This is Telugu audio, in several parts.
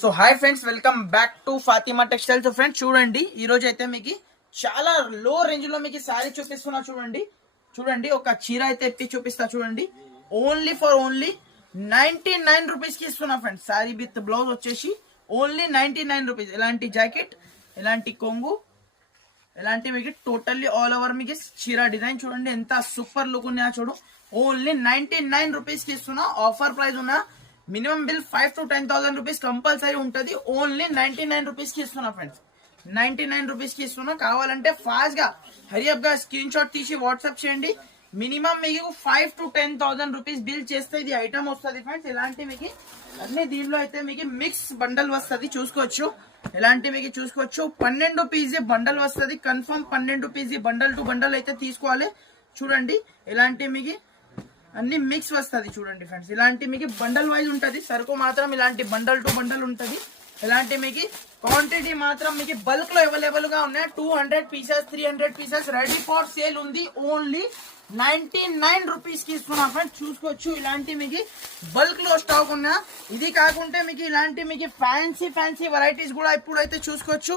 So hi friends, welcome back to Fatima textiles. Friends చూడండి, ఈ రోజు అయితే మీకు చాలా లో రేంజ్ లో మీకు సారీ చూపిస్తున్నా. చూడండి ఒక చీర అయితే ఎత్తి చూపిస్తా. చూడండి, ఓన్లీ 99 రూపీస్ కి ఇస్తున్నా ఫ్రెండ్స్. సారీ విత్ బ్లౌజ్ వచ్చేసి ఓన్లీ 99 రూపీస్. ఇలాంటి జాకెట్, ఇలాంటి కొంగు, ఇలాంటి మీకు టోటల్లీ ఆల్ ఓవర్ మీకు చీర డిజైన్ చూడండి ఎంత సూపర్ లుక్ ఉన్నాయో చూడు. ఓన్లీ 99 రూపీస్ కి ఇస్తున్నా. ఆఫర్ ప్రైస్ ఉన్నా. Minimum bill 5 to 10,000 rupees compulsory ఉంటుంది. ఓన్లీ 99 రూపీస్ కి ఇస్తున్నా ఫ్రెండ్స్. 99 రూపీస్ కి ఇస్తున్నా. కావాలంటే ఫాస్ట్ గా హరియప్ గా స్క్రీన్ షాట్ తీసి వాట్సాప్ చేయండి. మినిమం మీకు 5 to 10,000 రూపీస్ బిల్ చేస్తే ఇది ఐటమ్ వస్తుంది ఫ్రెండ్స్. ఇలాంటి మీకు అన్ని దీనిలో అయితే మీకు మిక్స్ బండల్ వస్తుంది, చూసుకోవచ్చు. ఇలాంటి మీకు చూసుకోవచ్చు. 12 పీజీ బండల్ వస్తుంది. Confirm 12 PG bundle to bundle అయితే తీసుకోవాలి. చూడండి, ఇలాంటి మీకు అన్ని మిక్స్ వస్తుంది. చూడండి ఫ్రెండ్స్, ఇలాంటి మీకు బండల్ వైజ్ ఉంటుంది. సరుకు మాత్రం ఇలాంటి బండల్ టు బండల్ ఉంటుంది. ఇలాంటి మీకు క్వాంటిటీ మాత్రం మీకు బల్క్ లో అవైలబుల్ గా ఉన్నాయి. 200 pieces 300 pieces ready for sale ఉంది. ఓన్లీ 99 రూపీస్ కి ఇస్తున్నా ఫ్రెండ్స్. చూసుకోవచ్చు, ఇలాంటి మీకు బల్క్ లో స్టాక్ ఉన్నా. ఇది కాకుంటే మీకు ఇలాంటి మీకు ఫ్యాన్సీ వెరైటీస్ కూడా ఇప్పుడైతే చూసుకోవచ్చు.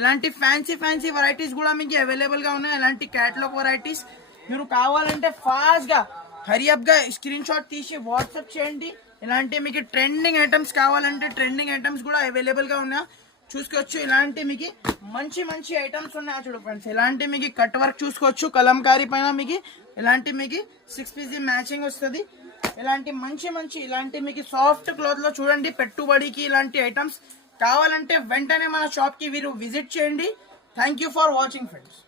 ఇలాంటి ఫ్యాన్సీ వెరైటీస్ కూడా మీకు అవైలబుల్ గా ఉన్నాయి. ఇలాంటి క్యాటలాగ్ వెరైటీస్ మీరు కావాలంటే ఫాస్ట్ గా హరియప్ గా స్క్రీన్ షాట్ తీసి వాట్సాప్ చేయండి. ఇలాంటి మీకు ట్రెండింగ్ ఐటమ్స్ కావాలంటే ట్రెండింగ్ ఐటమ్స్ కూడా అవైలబుల్ గా ఉన్నాయి, చూసుకోవచ్చు. ఇలాంటి మీకు మంచి ఐటమ్స్ ఉన్నాయి చూడు ఫ్రెండ్స్. ఇలాంటి మీకు కట్ వర్క్ చూసుకోవచ్చు. కలంకారీ పైన మీకు ఇలాంటి మీకు 6 పీసీ మ్యాచింగ్ వస్తుంది. ఇలాంటి మంచి ఇలాంటి మీకు సాఫ్ట్ క్లాత్ లో చూడండి పెట్టుబడికి ఇలాంటి ఐటమ్స్ కావాలంటే వెంటనే మన షాప్ కి మీరు విజిట్ చేయండి. Thank you for watching friends.